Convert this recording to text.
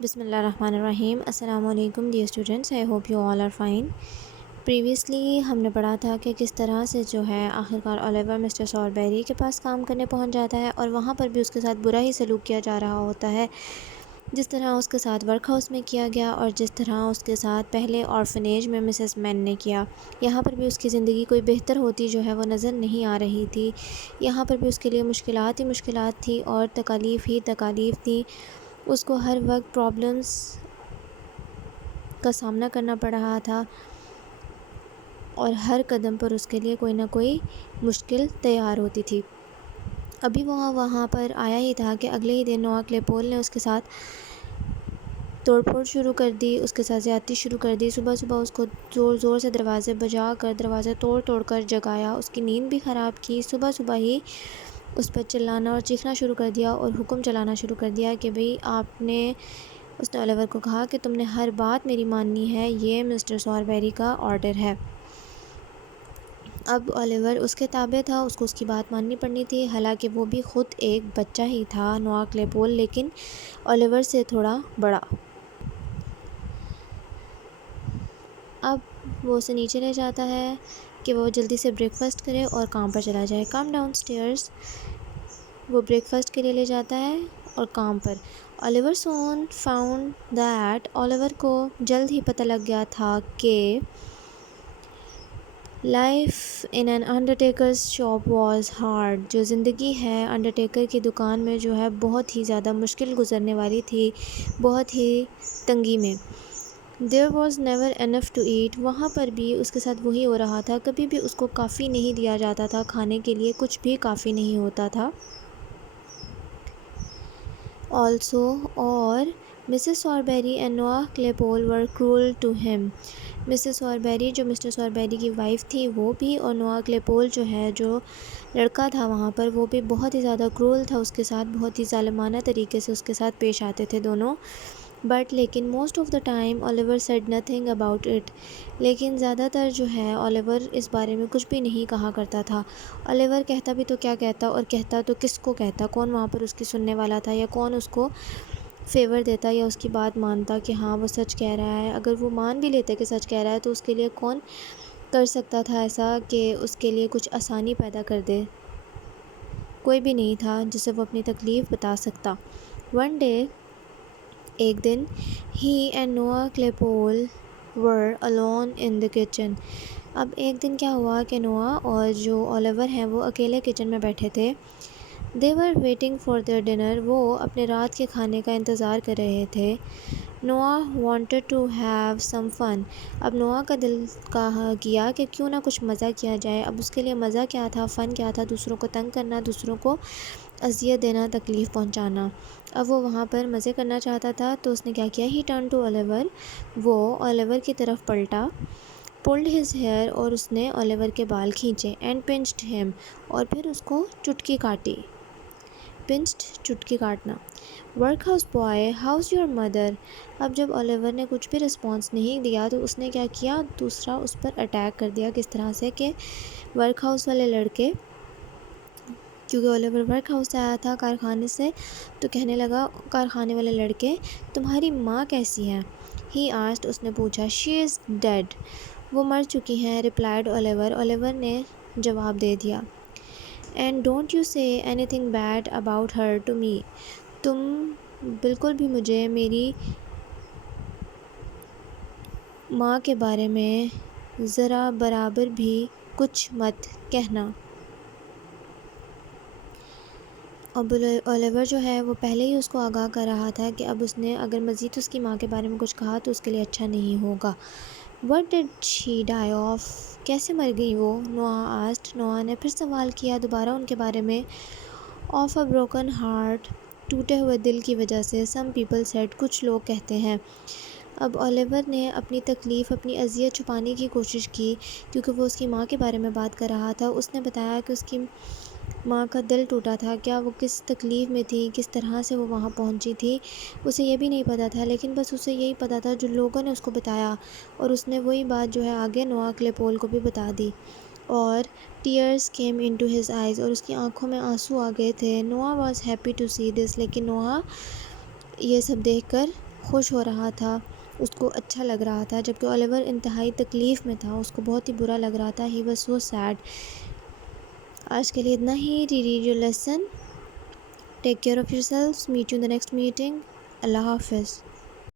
بسم اللہ الرحمن الرحیم۔ السلام علیکم dear students, I hope you all are fine. Previously ہم نے پڑھا تھا کہ کس طرح سے جو ہے آخرکار اولیور مسٹر سالبیری کے پاس کام کرنے پہنچ جاتا ہے اور وہاں پر بھی اس کے ساتھ برا ہی سلوک کیا جا رہا ہوتا ہے، جس طرح اس کے ساتھ ورک ہاؤس میں کیا گیا اور جس طرح اس کے ساتھ پہلے آرفنیج میں مسز مین نے کیا۔ یہاں پر بھی اس کی زندگی کوئی بہتر ہوتی جو ہے وہ نظر نہیں آ رہی تھی۔ یہاں پر بھی اس کے لیے مشکلات ہی مشکلات تھی اور تکالیف ہی تکالیف تھی۔ اس کو ہر وقت پرابلمس کا سامنا کرنا پڑ رہا تھا اور ہر قدم پر اس کے لیے کوئی نہ کوئی مشکل تیار ہوتی تھی۔ ابھی وہ وہاں پر آیا ہی تھا کہ اگلے ہی دن نوا کلیپول نے اس کے ساتھ توڑ پھوڑ شروع کر دی، اس کے ساتھ زیادتی شروع کر دی۔ صبح صبح اس کو زور زور سے دروازے بجا کر دروازے توڑ توڑ کر جگایا، اس کی نیند بھی خراب کی۔ صبح صبح ہی اس پر چلانا اور چیخنا شروع کر دیا اور حکم چلانا شروع کر دیا کہ بھئی اس نے اولیور کو کہا کہ تم نے ہر بات میری ماننی ہے، یہ مسٹر سالبیری کا آرڈر ہے۔ اب اولیور اس کے تابع تھا، اس کو اس کی بات ماننی پڑنی تھی، حالانکہ وہ بھی خود ایک بچہ ہی تھا نوا کلیپول، لیکن اولیور سے تھوڑا بڑا۔ اب وہ اسے نیچے لے جاتا ہے کہ وہ جلدی سے بریک فاسٹ کرے اور کام پر چلا جائے۔ کم ڈاؤن سٹیئرز وہ بریک فاسٹ کے لیے لے جاتا ہے اور کام پر۔ Oliver soon found that Oliver کو جلد ہی پتہ لگ گیا تھا کہ life in an undertaker's shop was hard, جو زندگی ہے انڈرٹیکر کی دکان میں جو ہے بہت ہی زیادہ مشکل گزرنے والی تھی، بہت ہی تنگی میں۔ There was never enough to eat، وہاں پر بھی اس کے ساتھ وہی ہو رہا تھا، کبھی بھی اس کو کافی نہیں دیا جاتا تھا، کھانے کے لیے کچھ بھی کافی نہیں ہوتا تھا۔ Also اور Mrs Sowerberry and Noah Claypole were cruel to him، Mrs Sowerberry جو مسٹر سالبیری کی وائف تھی وہ بھی، اور نوا کلیپول جو ہے جو لڑکا تھا وہاں پر وہ بھی بہت ہی زیادہ کرول تھا اس کے ساتھ، بہت ہی ظالمانہ طریقے سے اس کے ساتھ پیش آتے تھے دونوں۔ لیکن most of the time Oliver said nothing about it، لیکن زیادہ تر جو ہے اولیور اس بارے میں کچھ بھی نہیں کہا کرتا تھا۔ اولیور کہتا بھی تو کیا کہتا، اور کہتا تو کس کو کہتا، کون وہاں پر اس کی سننے والا تھا، یا کون اس کو فیور دیتا یا اس کی بات مانتا کہ ہاں وہ سچ کہہ رہا ہے۔ اگر وہ مان بھی لیتے کہ سچ کہہ رہا ہے تو اس کے لیے کون کر سکتا تھا ایسا کہ اس کے لیے کچھ آسانی پیدا کر دے، کوئی بھی نہیں تھا جسے وہ اپنی تکلیف بتا سکتا۔ ون ڈے ایک دن ہی and Noah کلیپول were alone in the kitchen، اب ایک دن کیا ہوا کہ نوا اور جو اولیور ہیں وہ اکیلے کچن میں بیٹھے تھے۔ They were waiting for their dinner، وہ اپنے رات کے کھانے کا انتظار کر رہے تھے۔ Noah wanted to have some fun، اب نوا کا دل کیا کہ کیوں نہ کچھ مزہ کیا جائے۔ اب اس کے لیے مزہ کیا تھا، فن کیا تھا، دوسروں کو تنگ کرنا، دوسروں کو اذیت دینا، تکلیف پہنچانا۔ اب وہ وہاں پر مزے کرنا چاہتا تھا تو اس نے کیا کیا، ہی ٹرن ٹو اولیور، وہ اولیور کی طرف پلٹا، pulled his hair، اور اس نے اولیور کے بال کھینچے، and pinched him، اور پھر اس کو چٹکی کاٹی۔ پنچڈ چٹکی کاٹنا۔ Work house boy how's your mother, اب جب اولیور نے کچھ بھی رسپانس نہیں دیا تو اس نے کیا کیا، دوسرا اس پر اٹیک کر دیا، کس طرح سے کہ ورک ہاؤس والے لڑکے، کیونکہ اولیور ورک ہاؤس سے آیا تھا کارخانے سے، تو کہنے لگا کارخانے والے لڑکے تمہاری ماں کیسی ہے، ہی آسکڈ، اس نے پوچھا، شی از ڈیڈ، وہ مر چکی ہیں، ریپلائڈ اولیور، اولیور نے جواب دے دیا۔ And don't you say anything bad about her to me, تم بالکل بھی مجھے میری ماں کے بارے میں ذرا برابر بھی کچھ مت کہنا۔ اب اولیور جو ہے وہ پہلے ہی اس کو آگاہ کر رہا تھا کہ اب اس نے اگر مزید اس کی ماں کے بارے میں کچھ کہا تو اس کے لیے اچھا نہیں ہوگا۔ What did she die of، کیسے مر گئی وہ، نوا آسکڈ، نوا نے پھر سوال کیا دوبارہ ان کے بارے میں۔ Of a broken heart، ٹوٹے ہوئے دل کی وجہ سے، some people said، کچھ لوگ کہتے ہیں۔ اب اولیور نے اپنی تکلیف، اپنی اذیت چھپانے کی کوشش کی کیونکہ وہ اس کی ماں کے بارے میں بات کر رہا تھا۔ اس نے بتایا کہ اس کی ماں کا دل ٹوٹا تھا، کیا وہ کس تکلیف میں تھی، کس طرح سے وہ وہاں پہنچی تھی، اسے یہ بھی نہیں پتہ تھا، لیکن بس اسے یہی پتہ تھا جو لوگوں نے اس کو بتایا، اور اس نے وہی بات جو ہے آگے نوا کلیپول کو بھی بتا دی۔ اور tears came into his eyes, اور اس کی آنکھوں میں آنسو آ گئے تھے۔ نوا واز ہیپی ٹو سی دس، لیکن نوا یہ سب دیکھ کر خوش ہو رہا تھا، اس کو اچھا لگ رہا تھا، جبکہ اولیور انتہائی تکلیف میں تھا، اس کو بہت ہی برا لگ رہا تھا. He was so sad. آج کے لیے اتنا ہی. Read your lesson. Take care of yourselves. Meet you in the next meeting. اللہ حافظ.